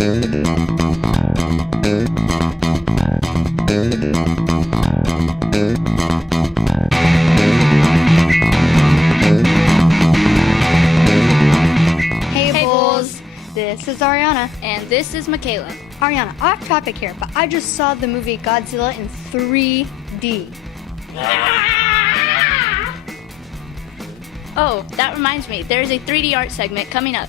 This is Ariana. And this is Michaela. Ariana, off topic here, but I just saw the movie Godzilla in 3D. Oh, that reminds me, there's a 3D art segment coming up.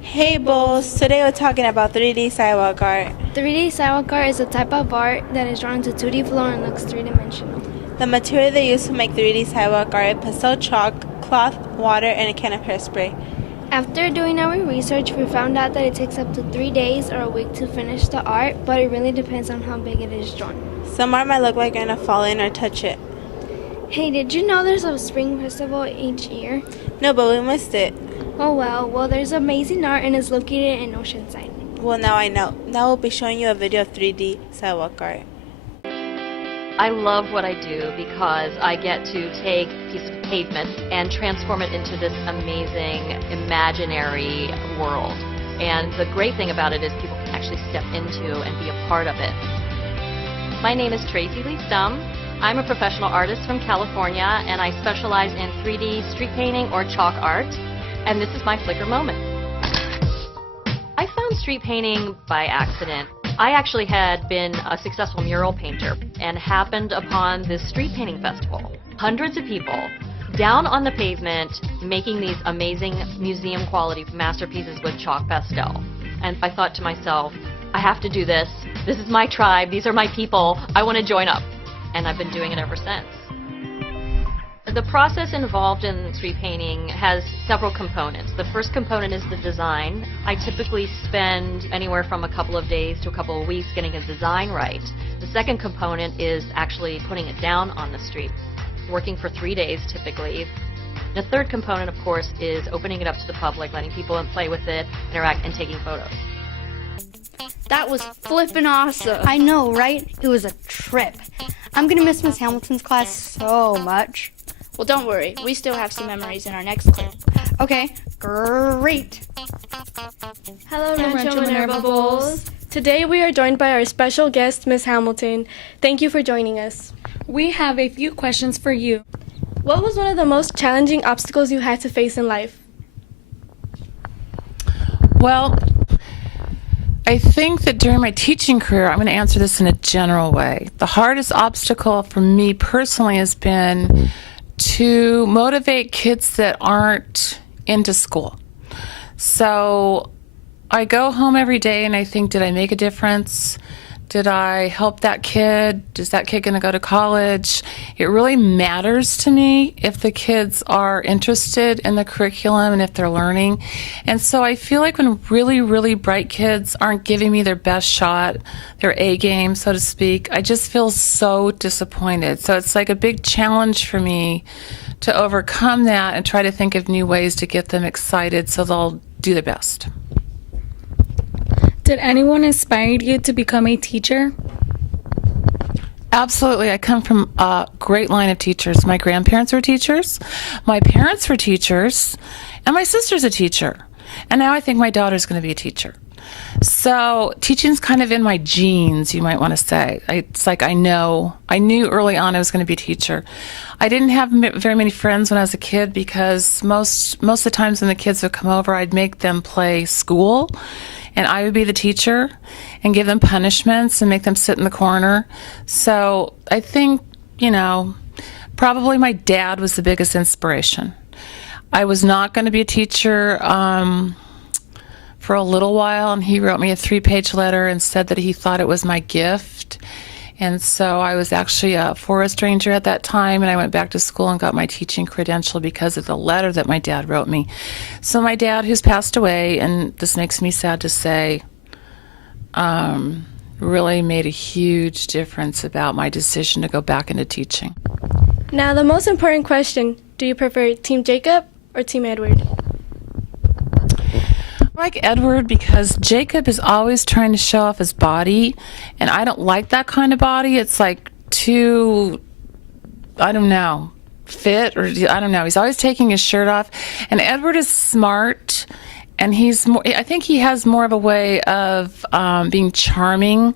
Hey Bulls, today we're talking about 3D sidewalk art. 3D sidewalk art is a type of art that is drawn to 2D floor and looks three-dimensional. The material they use to make 3D sidewalk art is pastel chalk, cloth, water, and a can of hairspray. After doing our research, we found out that it takes up to 3 days or a week to finish the art, but it really depends on how big it is drawn. Some art might look like you're gonna fall in or touch it. Hey, did you know there's a spring festival each year? No, but we missed it. Oh well, there's amazing art and it's located in Oceanside. Well, now I know. Now we'll be showing you a video of 3D sidewalk art. I love what I do because I get to take a piece of pavement and transform it into this amazing imaginary world. And the great thing about it is people can actually step into and be a part of it. My name is Tracy Lee Stum. I'm a professional artist from California, and I specialize in 3D street painting or chalk art. And this is my Flickr moment. I found street painting by accident. I actually had been a successful mural painter and happened upon this street painting festival. Hundreds of people down on the pavement making these amazing museum quality masterpieces with chalk pastel. And I thought to myself, I have to do this. This is my tribe. These are my people. I want to join up. And I've been doing it ever since. The process involved in street painting has several components. The first component is the design. I typically spend anywhere from a couple of days to a couple of weeks getting a design right. The second component is actually putting it down on the street, working for 3 days typically. The third component, of course, is opening it up to the public, letting people play with it, interact, and taking photos. That was flippin' awesome. I know, right? It was a trip. I'm gonna miss Miss Hamilton's class so much. Well, don't worry. We still have some memories in our next clip. Okay, great. Hello, Rancho Minerva Bulls. Today we are joined by our special guest, Miss Hamilton. Thank you for joining us. We have a few questions for you. What was one of the most challenging obstacles you had to face in life? Well, I think that during my teaching career, I'm going to answer this in a general way. The hardest obstacle for me personally has been to motivate kids that aren't into school. So I go home every day and I think, did I make a difference? Did I help that kid? Is that kid going to go to college? It really matters to me if the kids are interested in the curriculum and if they're learning. And so I feel like when really, really bright kids aren't giving me their best shot, their A game, so to speak, I just feel so disappointed. So it's like a big challenge for me to overcome that and try to think of new ways to get them excited so they'll do their best. Did anyone inspire you to become a teacher? Absolutely. I come from a great line of teachers. My grandparents were teachers, my parents were teachers, and my sister's a teacher. And now I think my daughter's going to be a teacher. So teaching's kind of in my genes, you might want to say. It's like I knew early on I was going to be a teacher. I didn't have very many friends when I was a kid because most of the times when the kids would come over, I'd make them play school. And I would be the teacher and give them punishments and make them sit in the corner. So I think, probably my dad was the biggest inspiration. I was not going to be a teacher for a little while, and he wrote me a 3-page letter and said that he thought it was my gift. And so I was actually a forest ranger at that time, and I went back to school and got my teaching credential because of the letter that my dad wrote me. So my dad, who's passed away, and this makes me sad to say, really made a huge difference about my decision to go back into teaching. Now, the most important question, do you prefer Team Jacob or Team Edward? I like Edward because Jacob is always trying to show off his body, and I don't like that kind of body. It's like too, fit, or I don't know. He's always taking his shirt off. And Edward is smart And he's more, I think he has more of a way of being charming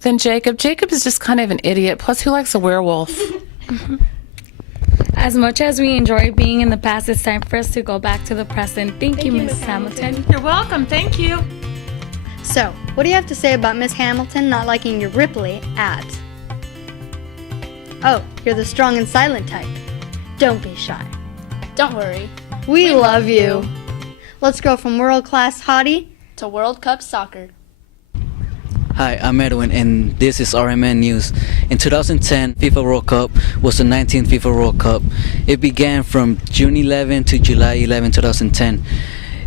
than Jacob. Jacob is just kind of an idiot. Plus, who likes a werewolf? As much as we enjoy being in the past, it's time for us to go back to the present. Thank you, Miss Hamilton. You're welcome. Thank you. So, what do you have to say about Miss Hamilton not liking your Ripley abs? Oh, you're the strong and silent type. Don't be shy. Don't worry. We love you. Let's go from world-class hottie To World Cup soccer. Hi, I'm Edwin, and this is RMN News. In 2010, FIFA World Cup was the 19th FIFA World Cup. It began from June 11 to July 11, 2010.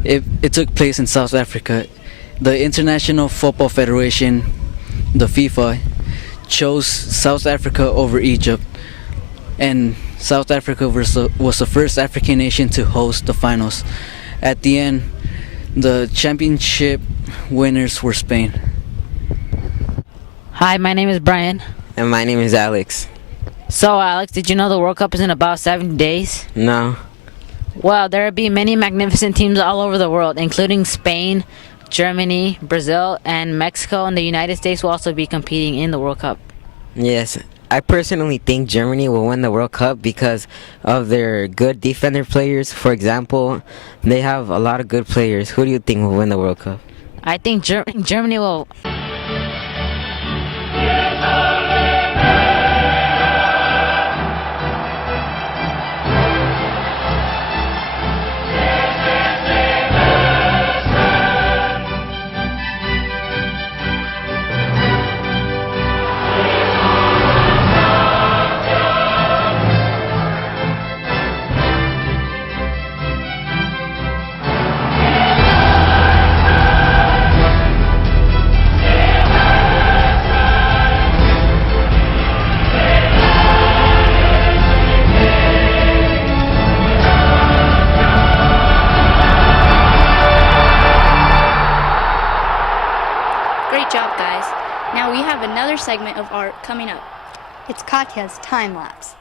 It took place in South Africa. The International Football Federation, the FIFA, chose South Africa over Egypt, and South Africa was the first African nation to host the finals. At the end, the championship winners were Spain. Hi, my name is Brian. And my name is Alex. So, Alex, did you know the World Cup is in about 7 days? No. Well, there will be many magnificent teams all over the world, including Spain, Germany, Brazil, and Mexico, and the United States will also be competing in the World Cup. Yes, I personally think Germany will win the World Cup because of their good defender players. For example, they have a lot of good players. Who do you think will win the World Cup? I think Germany will. Great job, guys. Now we have another segment of art coming up. It's Katja's time lapse.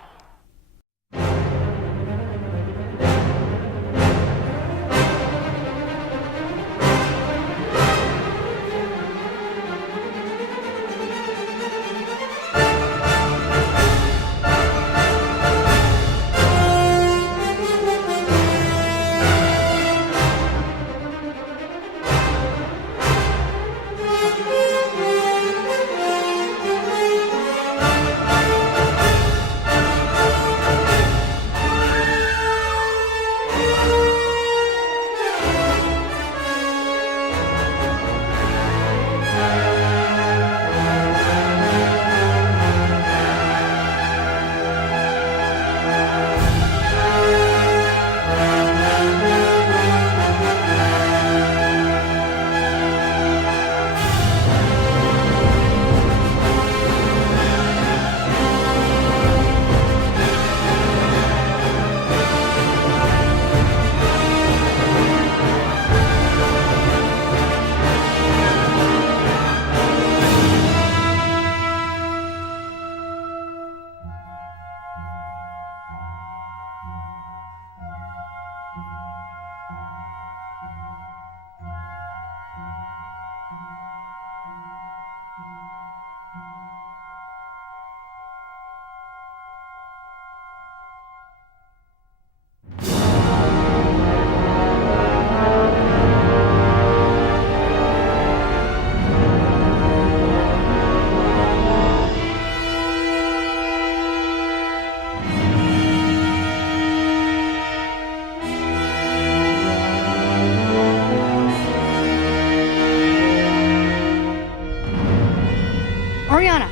Oriana.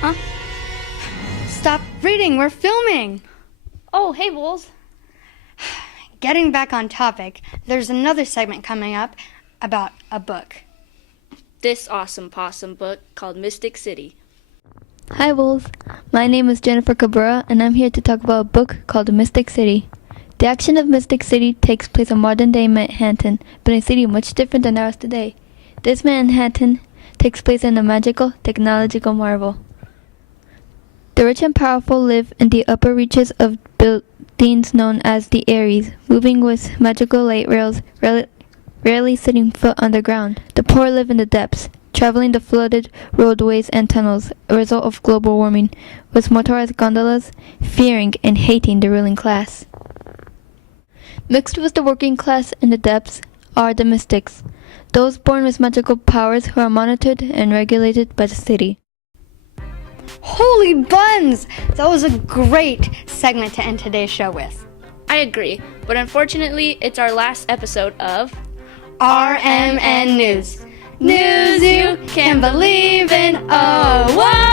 Huh? Stop reading, we're filming. Oh, hey, Bulls. Getting back on topic, there's another segment coming up about a book. This awesome possum book called Mystic City. Hi, Wolves. My name is Jennifer Cabrera, and I'm here to talk about a book called Mystic City. The action of Mystic City takes place in modern-day Manhattan, but in a city much different than ours today. This Manhattan takes place in a magical, technological marvel. The rich and powerful live in the upper reaches of buildings known as the Aries, moving with magical light rails, rarely setting foot on the ground. The poor live in the depths, traveling the flooded roadways and tunnels, a result of global warming, with motorized gondolas, fearing and hating the ruling class. Mixed with the working class in the depths are the mystics, those born with magical powers who are monitored and regulated by the city. Holy buns! That was a great segment to end today's show with. I agree, but unfortunately, it's our last episode of RMN News. News you can believe in. Oh, what?